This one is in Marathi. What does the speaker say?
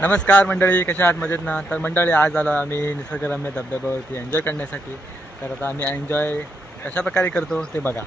नमस्कार मंडळी, कशा आहात? मजेत ना? तर मंडळी, आज आलो आम्ही निसर्गरम्य धबधब्यावरती एन्जॉय करण्यासाठी. तर आता आम्ही एन्जॉय कशा प्रकारे करतो ते बघा.